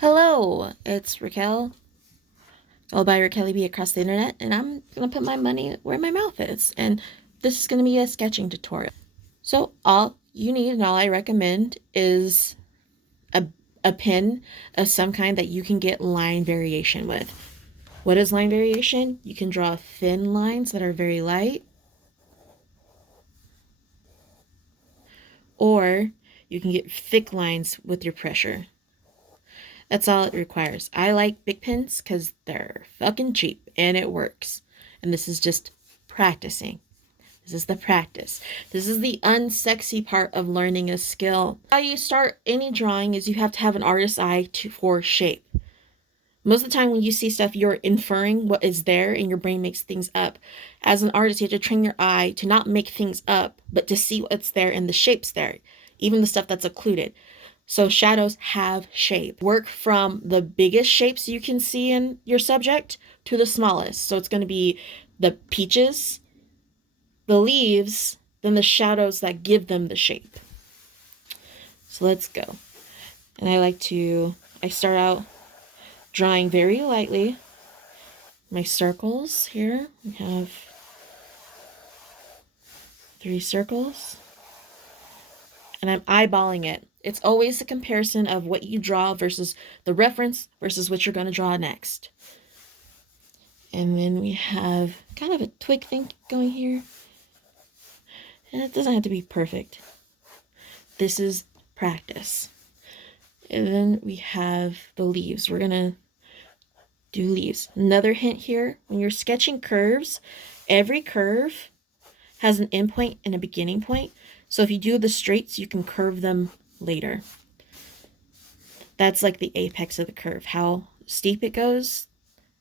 Hello, it's Raquel, all by Raquel B across the internet, and I'm gonna put my money where my mouth is. And this is gonna be a sketching tutorial. So all you need and all I recommend is a, a pen of some kind that you can get line variation with. What is line variation? You can draw thin lines that are very light, or you can get thick lines with your pressure. That's all it requires. I like big pens because they're fucking cheap and it works. And this is just practicing. This is the practice. This is the unsexy part of learning a skill. How you start any drawing is you have to have an artist's eye for shape. Most of the time when you see stuff, you're inferring what is there and your brain makes things up. As an artist, you have to train your eye to not make things up, but to see what's there and the shapes there, even the stuff that's occluded. So shadows have shape. Work from the biggest shapes you can see in your subject to the smallest. So it's going to be the peaches, the leaves, then the shadows that give them the shape. So let's go. And I start out drawing very lightly. My circles here, we have 3 circles. And I'm eyeballing it. It's always a comparison of what you draw versus the reference versus what you're going to draw next. And then we have kind of a twig thing going here. And it doesn't have to be perfect. This is practice. And then we have the leaves. We're going to do leaves. Another hint here, when you're sketching curves, every curve has an end point and a beginning point. So if you do the straights, you can curve them later. That's like the apex of the curve. How steep it goes,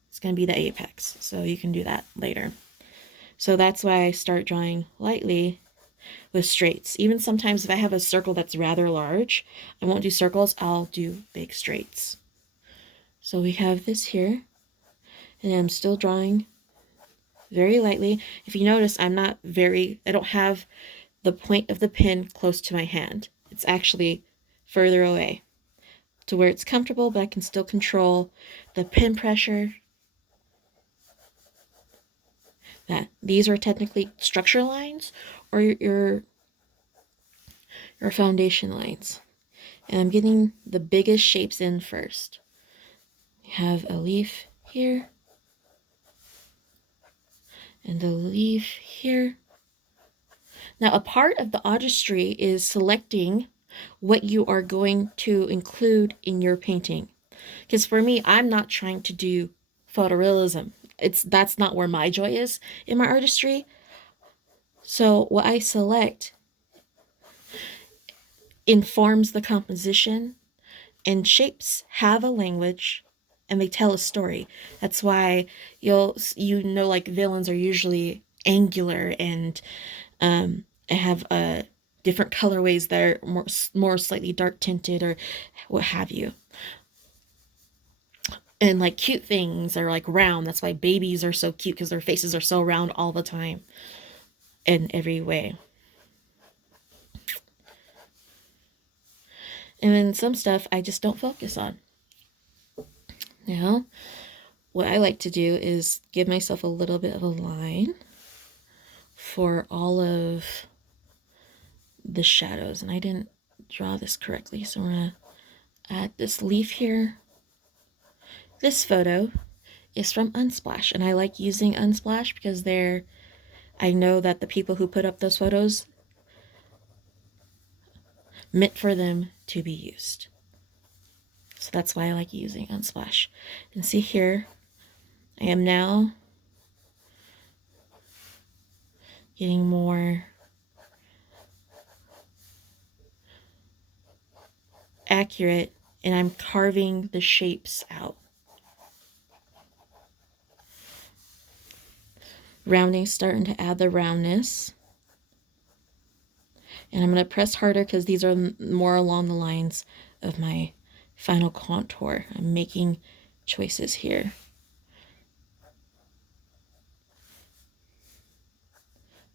it's going to be the apex. So you can do that later. So that's why I start drawing lightly with straights. Even sometimes if I have a circle that's rather large, I won't do circles, I'll do big straights. So we have this here, and I'm still drawing very lightly. If you notice, I don't have the point of the pen close to my hand. It's actually further away to where it's comfortable, but I can still control the pen pressure. That these are technically structure lines or your foundation lines. And I'm getting the biggest shapes in first. We have a leaf here and a leaf here. Now, a part of the artistry is selecting what you are going to include in your painting. Because for me, I'm not trying to do photorealism. That's not where my joy is in my artistry. So what I select informs the composition, and shapes have a language and they tell a story. That's why like villains are usually angular and have different colorways that are more slightly dark tinted or what have you. And like cute things are like round. That's why babies are so cute, because their faces are so round all the time in every way. And then some stuff I just don't focus on. Now, what I like to do is give myself a little bit of a line for all of the shadows. And I didn't draw this correctly, so we're going to add this leaf here. This photo is from Unsplash, and I like using Unsplash because I know that the people who put up those photos meant for them to be used. So that's why I like using Unsplash. And see here, I am now getting more accurate, and I'm carving the shapes out. Rounding, starting to add the roundness. And I'm going to press harder because these are more along the lines of my final contour. I'm making choices here.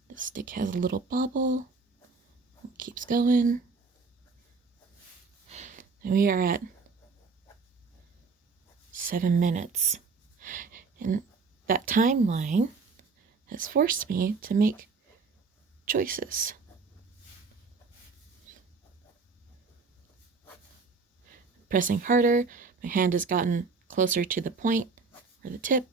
The stick has a little bubble. It keeps going. And we are at 7 minutes. And that timeline has forced me to make choices. Pressing harder, my hand has gotten closer to the point or the tip.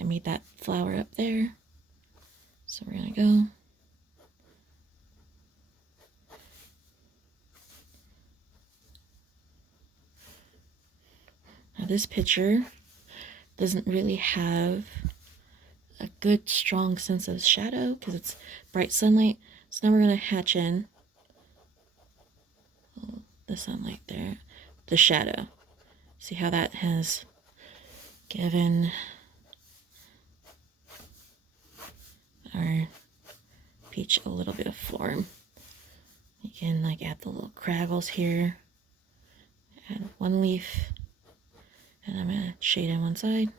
I made that flower up there. So we're gonna go. Now this picture doesn't really have a good strong sense of shadow because it's bright sunlight. So now we're gonna hatch in the sunlight there, the shadow. See how that has given our peach a little bit of form. You can like add the little craggles here, add one leaf, and I'm gonna shade in one side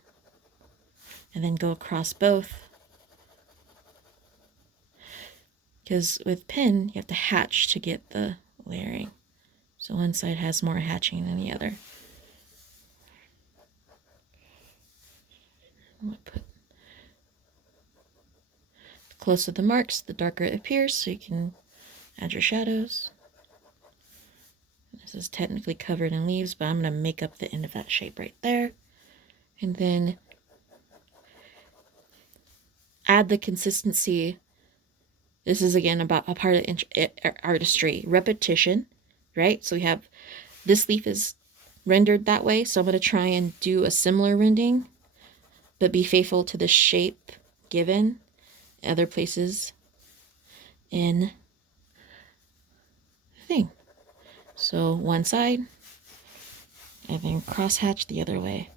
and then go across both, because with pen you have to hatch to get the layering, so one side has more hatching than the other. I'm gonna put close to the marks, the darker it appears, so you can add your shadows. This is technically covered in leaves, but I'm going to make up the end of that shape right there. And then add the consistency. This is again about a part of artistry, repetition, right? So we have this leaf is rendered that way, so I'm going to try and do a similar rendering, but be faithful to the shape given other places in the thing. So one side, and then cross hatch the other way.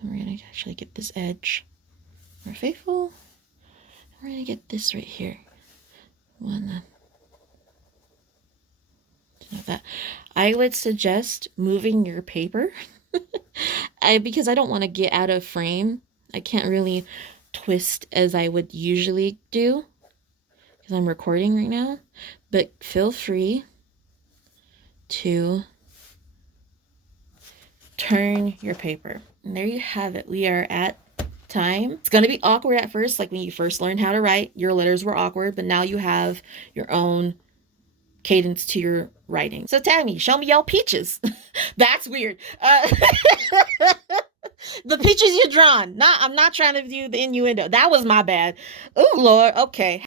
And we're gonna actually get this edge more faithful. And we're gonna get this right here. One. That I would suggest moving your paper because I don't want to get out of frame. I can't really twist as I would usually do because I'm recording right now, but feel free to turn your paper. And there you have it. We are at time. It's going to be awkward at first, like when you first learned how to write. Your letters were awkward, but now you have your own cadence to your writing. So Tammy, show me your peaches. That's weird. The peaches you drawn. I'm not trying to do the innuendo. That was my bad. Oh Lord. Okay.